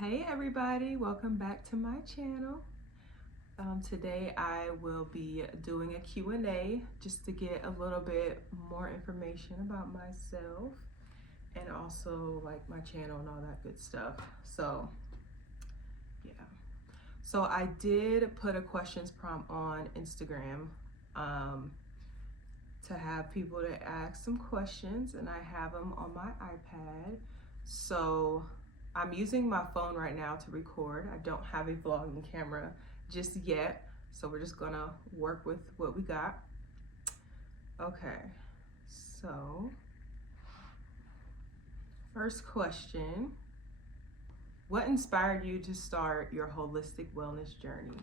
Hey everybody, welcome back to my channel. Today I will be doing a Q&A just to get a little bit more information about myself and also like my channel and all that good stuff. So yeah, so I did put a questions prompt on Instagram to have people to ask some questions, and I have them on my iPad. So I'm using my phone right now to record. I don't have a vlogging camera just yet, so we're just gonna work with what we got. Okay, so first question, what inspired you to start your holistic wellness journey?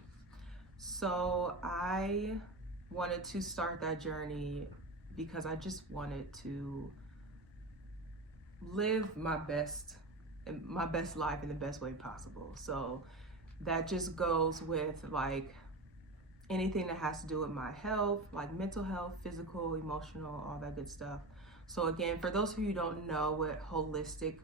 So I wanted to start that journey because I just wanted to live my best life in the best way possible. So that just goes with like anything that has to do with my health, like mental health, physical, emotional, all that good stuff. So again, for those of you who don't know what holistic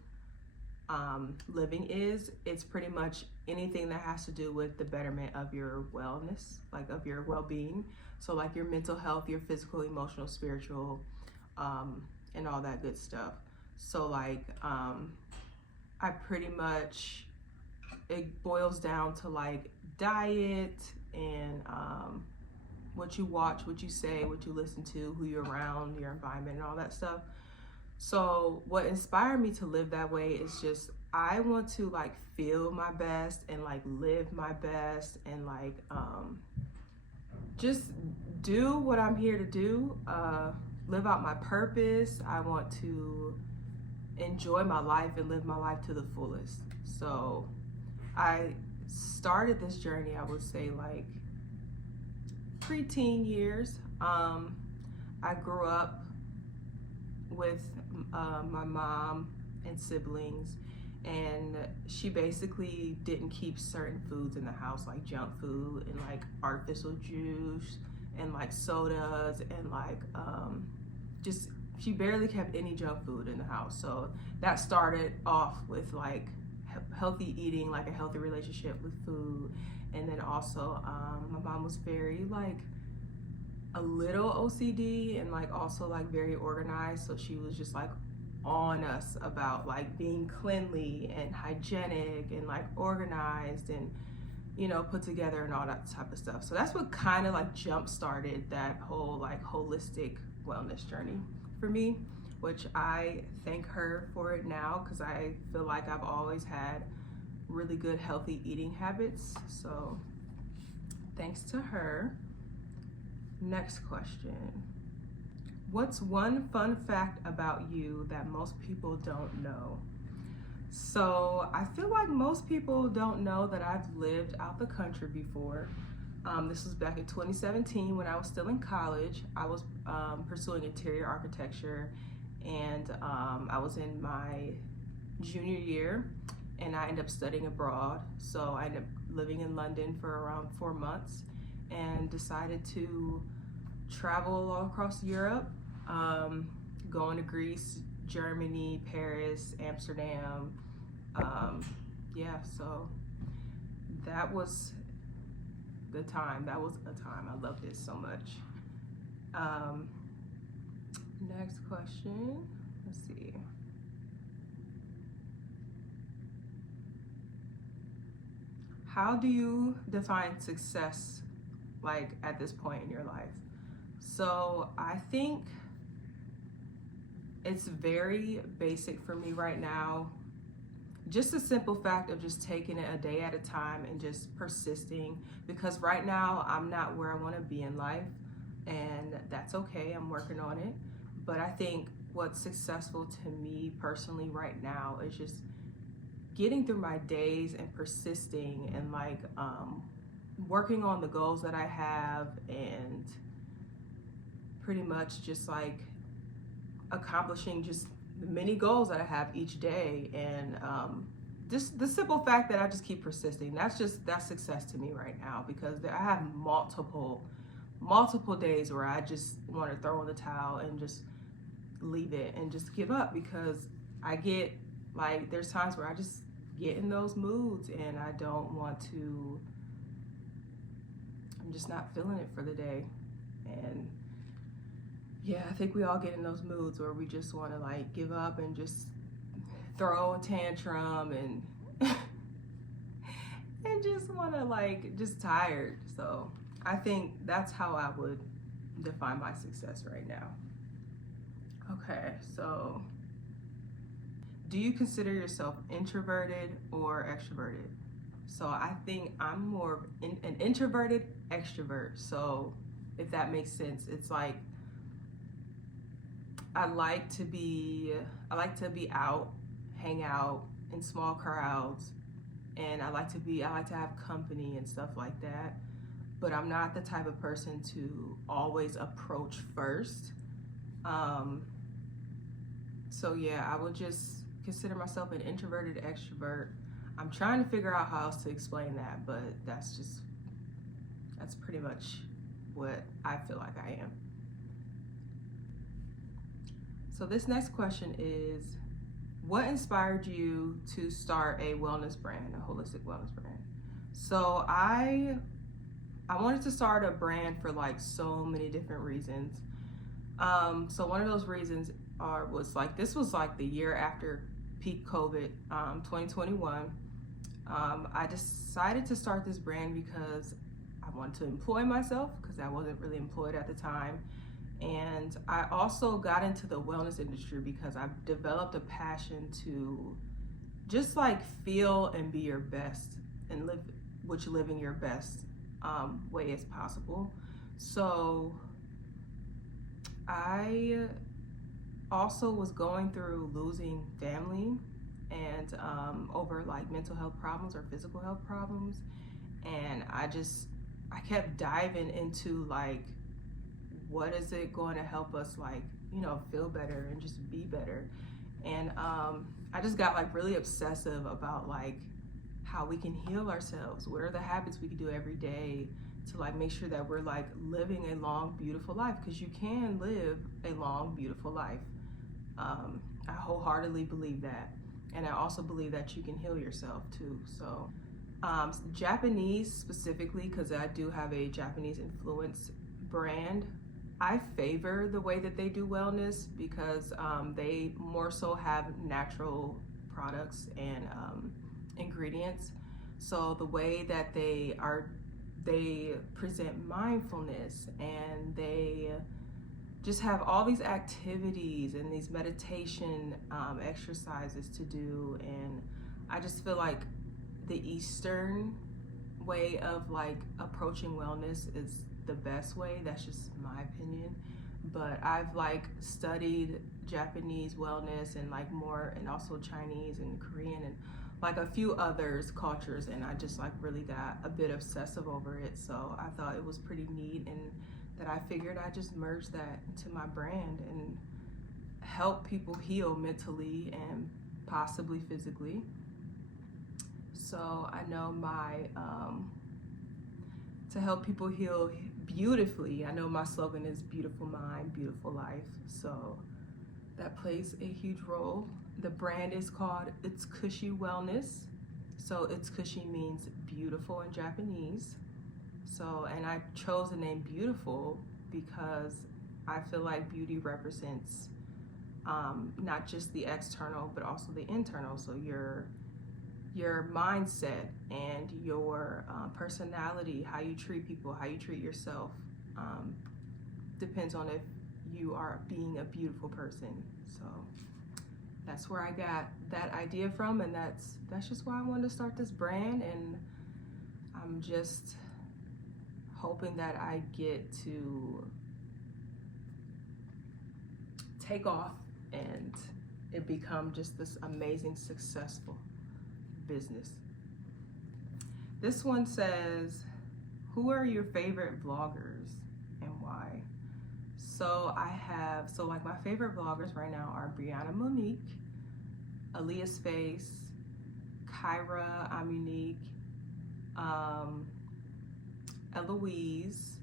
living is, it's pretty much anything that has to do with the betterment of your wellness, like of your well-being. So like your mental health, your physical, emotional, spiritual, and all that good stuff. So like I pretty much, it boils down to like diet and what you watch, what you say, what you listen to, who you're around, your environment, and all that stuff. So what inspired me to live that way is just I want to like feel my best and like live my best and like just do what I'm here to do, live out my purpose. I want to enjoy my life and live my life to the fullest. So I started this journey, I would say like preteen years. I grew up with my mom and siblings, and she basically didn't keep certain foods in the house, like junk food and like artificial juice and like sodas and like just she barely kept any junk food in the house. So that started off with like healthy eating, like a healthy relationship with food. And then also my mom was very like a little OCD and like also like very organized. So she was just like on us about like being cleanly and hygienic and like organized and, you know, put together and all that type of stuff. So that's what kind of like jump started that whole like holistic wellness journey for me, which I thank her for it now because I feel like I've always had really good healthy eating habits. So thanks to her. Next question. What's one fun fact about you that most people don't know? So I feel like most people don't know that I've lived out the country before. This was back in 2017 when I was still in college. I was pursuing interior architecture, and I was in my junior year, and I ended up studying abroad. So I ended up living in London for around 4 months and decided to travel all across Europe, going to Greece, Germany, Paris, Amsterdam. Yeah, so that was the time. That was a time. I loved it so much. Next question. Let's see. How do you define success like at this point in your life? So I think it's very basic for me right now. Just the simple fact of just taking it a day at a time and just persisting, because right now I'm not where I want to be in life, and that's okay. I'm working on it. But I think what's successful to me personally right now is just getting through my days and persisting and like working on the goals that I have and pretty much just like accomplishing just the many goals that I have each day, and just the simple fact that I just keep persisting. That's success to me right now, because I have multiple days where I just want to throw in the towel and just leave it and just give up, because I get like there's times where I just get in those moods and I don't want to, I'm just not feeling it for the day. And yeah, I think we all get in those moods where we just want to like give up and just throw a tantrum and and just want to like just tired. So I think that's how I would define my success right now. Okay, so do you consider yourself introverted or extroverted? So I think I'm more of an introverted extrovert. So if that makes sense, it's like I like to be out, hang out in small crowds, and I like to have company and stuff like that. But I'm not the type of person to always approach first. So yeah, I would just consider myself an introverted extrovert. I'm trying to figure out how else to explain that, but that's pretty much what I feel like I am. So this next question is, what inspired you to start a wellness brand, a holistic wellness brand? So I wanted to start a brand for like so many different reasons. So one of those reasons was like, this was like the year after peak COVID, 2021. I decided to start this brand because I wanted to employ myself because I wasn't really employed at the time. And I also got into the wellness industry because I've developed a passion to just like feel and be your best and living your best way as possible. So I also was going through losing family and over like mental health problems or physical health problems. And I kept diving into like, what is it going to help us like, feel better and just be better. And I just got like really obsessive about like how we can heal ourselves. What are the habits we can do every day to like make sure that we're like living a long, beautiful life? Because you can live a long, beautiful life. I wholeheartedly believe that. And I also believe that you can heal yourself too. So Japanese specifically, because I do have a Japanese influence brand, I favor the way that they do wellness because they more so have natural products and ingredients. So the way that they present mindfulness, and they just have all these activities and these meditation exercises to do. And I just feel like the Eastern way of like approaching wellness is the best way. That's just my opinion. But I've like studied Japanese wellness and like more, and also Chinese and Korean and like a few others cultures, and I just like really got a bit obsessive over it. So I thought it was pretty neat, and that I figured I'd just merge that into my brand and help people heal mentally and possibly physically. So I know to help people heal beautifully, I know my slogan is beautiful mind, beautiful life. So that plays a huge role. The brand is called It's Cushy Wellness. So It's Cushy means beautiful in Japanese. So, and I chose the name beautiful because I feel like beauty represents not just the external, but also the internal. So your mindset and your personality, how you treat people, how you treat yourself, depends on if you are being a beautiful person. So that's where I got that idea from, and that's just why I wanted to start this brand. And I'm just hoping that I get to take off and it become just this amazing, successful business. This one says, who are your favorite vloggers and why? So like my favorite vloggers right now are Brianna Monique, Aaliyah Space, Kyra I'm Unique, Eloise,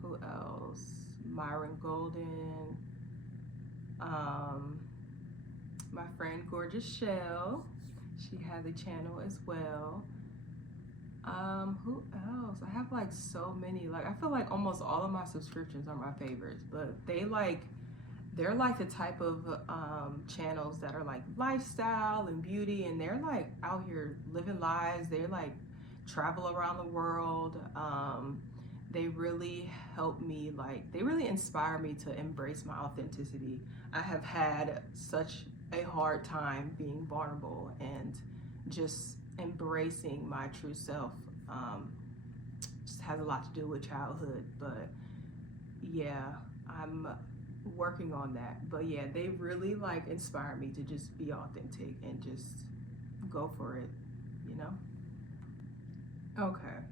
who else? Myron Golden, my friend Gorgeous Yall. She has a channel as well. Who else? I have like so many. Like I feel like almost all of my subscriptions are my favorites, but they're like the type of channels that are like lifestyle and beauty, and they're like out here living lives. They're like travel around the world. They really help me, like they really inspire me to embrace my authenticity. I have had such a hard time being vulnerable and just embracing my true self. Just has a lot to do with childhood, but yeah, I'm working on that. But yeah, they really like inspire me to just be authentic and just go for it, you know? Okay,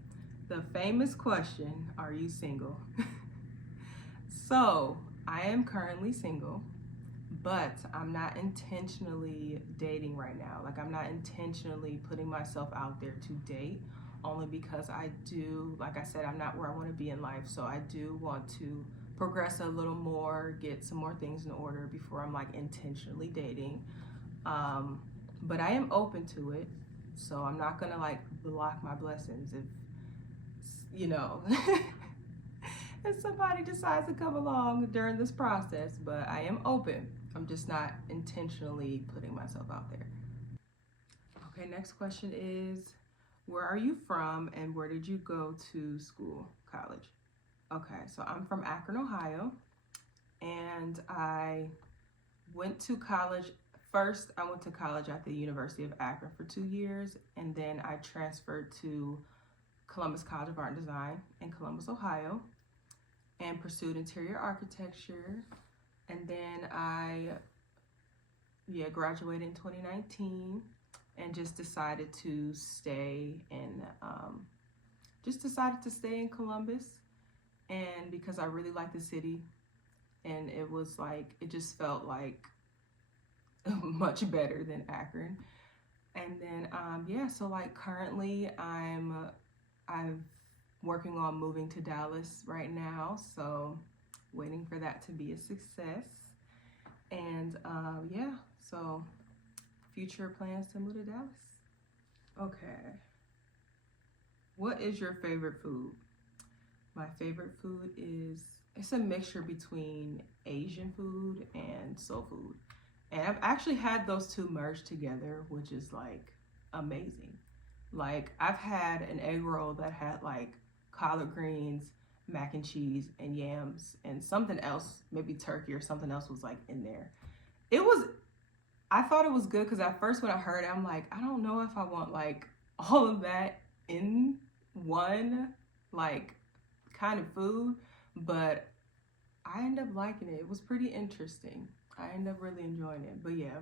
the famous question, are you single? So I am currently single, but I'm not intentionally dating right now. Like I'm not intentionally putting myself out there to date, only because I do, like I said, I'm not where I want to be in life. So I do want to progress a little more, get some more things in order before I'm like intentionally dating. But I am open to it. So I'm not gonna like block my blessings if, you know, if somebody decides to come along during this process, but I am open. I'm just not intentionally putting myself out there. Okay, next question is, where are you from and where did you go to school, college? Okay, so I'm from Akron, Ohio, and I went to college. First, I went to college at the University of Akron for 2 years, and then I transferred to Columbus College of Art and Design in Columbus, Ohio, and pursued interior architecture. And then I graduated in 2019 and just decided to stay in Columbus, and because I really like the city, and it was like, it just felt like much better than Akron. And then so like currently I'm working on moving to Dallas right now, so waiting for that to be a success. And so future plans to move to Dallas. Okay, what is your favorite food? My favorite food it's a mixture between Asian food and soul food, and I've actually had those two merged together, which is like amazing. Like I've had an egg roll that had like collard greens, mac and cheese, and yams, and something else, maybe turkey or something else was like in there. I thought it was good because at first when I heard it, I'm like, I don't know if I want like all of that in one like kind of food, but I ended up liking it. It was pretty interesting. I ended up really enjoying it. But yeah,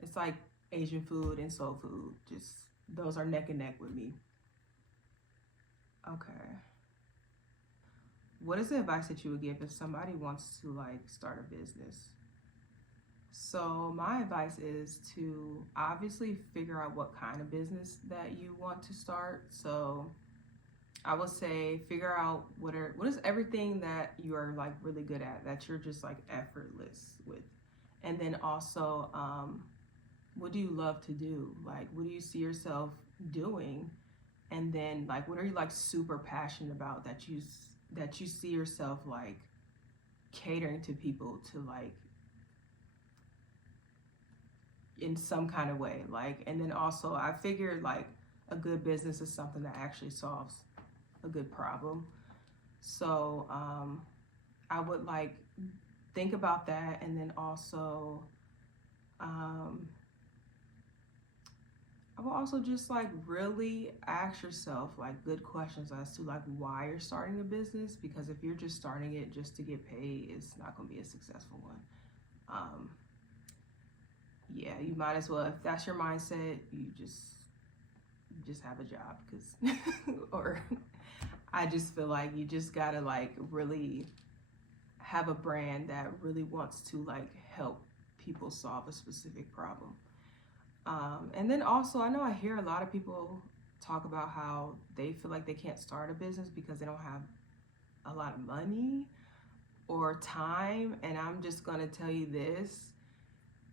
it's like Asian food and soul food. Just those are neck and neck with me. Okay. What is the advice that you would give if somebody wants to like start a business? So my advice is to obviously figure out what kind of business that you want to start. So I would say figure out what is everything that you are like really good at, that you're just like effortless with. And then also, what do you love to do? Like, what do you see yourself doing? And then like, what are you like super passionate about that you see yourself like catering to people to like in some kind of way, like. And then also I figured like a good business is something that actually solves a good problem. So I would like think about that, and then also I will also just like really ask yourself like good questions as to like why you're starting a business, because if you're just starting it just to get paid, it's not going to be a successful one. Yeah, you might as well, if that's your mindset, you just have a job, because or I just feel like you just gotta like really have a brand that really wants to like help people solve a specific problem. And then also, I know I hear a lot of people talk about how they feel like they can't start a business because they don't have a lot of money or time. And I'm just gonna tell you this,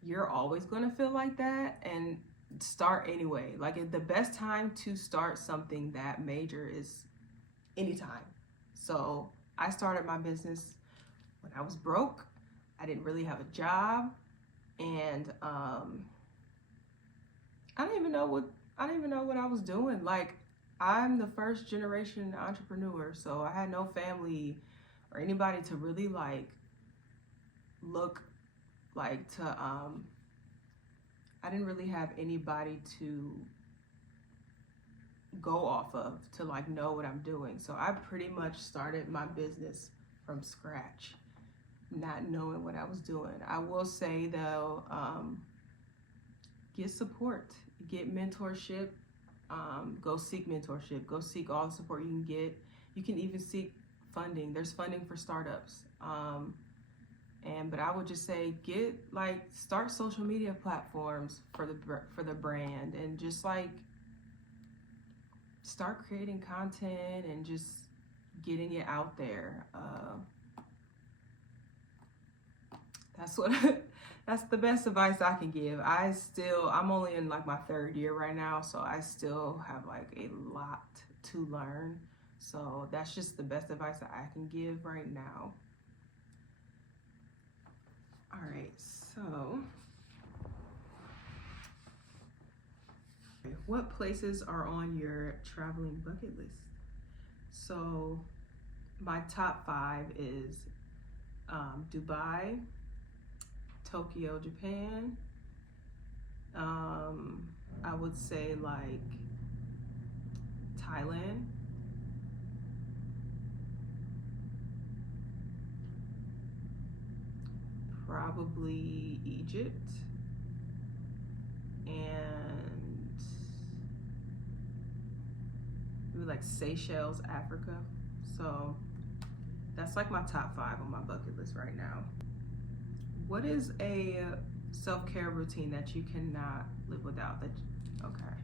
you're always gonna feel like that, and start anyway. Like, the best time to start something that major is anytime. So I started my business when I was broke. I didn't really have a job, and I didn't even know what I was doing. Like, I'm the first generation entrepreneur, so I had no family or anybody to really like look like to I didn't really have anybody to go off of to like know what I'm doing. So I pretty much started my business from scratch, not knowing what I was doing. I will say though, get support, get mentorship, go seek mentorship, go seek all the support you can get. You can even seek funding. There's funding for startups. But I would just say start social media platforms for the brand, and just like start creating content and just getting it out there. That's the best advice I can give. I'm only in like my 3rd year right now, so I still have like a lot to learn. So that's just the best advice that I can give right now. All right, so what places are on your traveling bucket list? So my top 5 is Dubai, Tokyo, Japan. I would say like Thailand, probably Egypt, and maybe like Seychelles, Africa. So that's like my top 5 on my bucket list right now. What is a self-care routine that you cannot live without? Okay,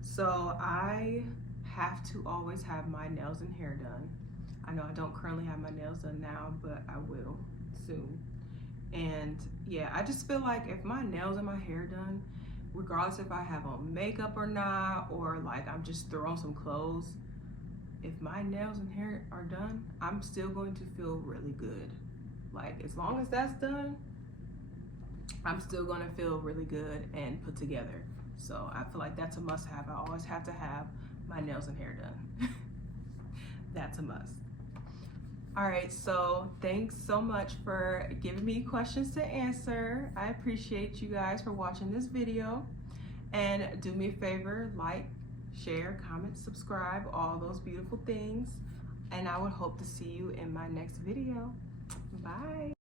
so I have to always have my nails and hair done. I know I don't currently have my nails done now, but I will soon. And yeah, I just feel like if my nails and my hair done, regardless if I have on makeup or not, or like I'm just throwing some clothes, if my nails and hair are done, I'm still going to feel really good. Like, as long as that's done, I'm still gonna feel really good and put together. So I feel like that's a must have. I always have to have my nails and hair done. That's a must. All right, so thanks so much for giving me questions to answer. I appreciate you guys for watching this video. And do me a favor, like, share, comment, subscribe, all those beautiful things. And I would hope to see you in my next video. Bye.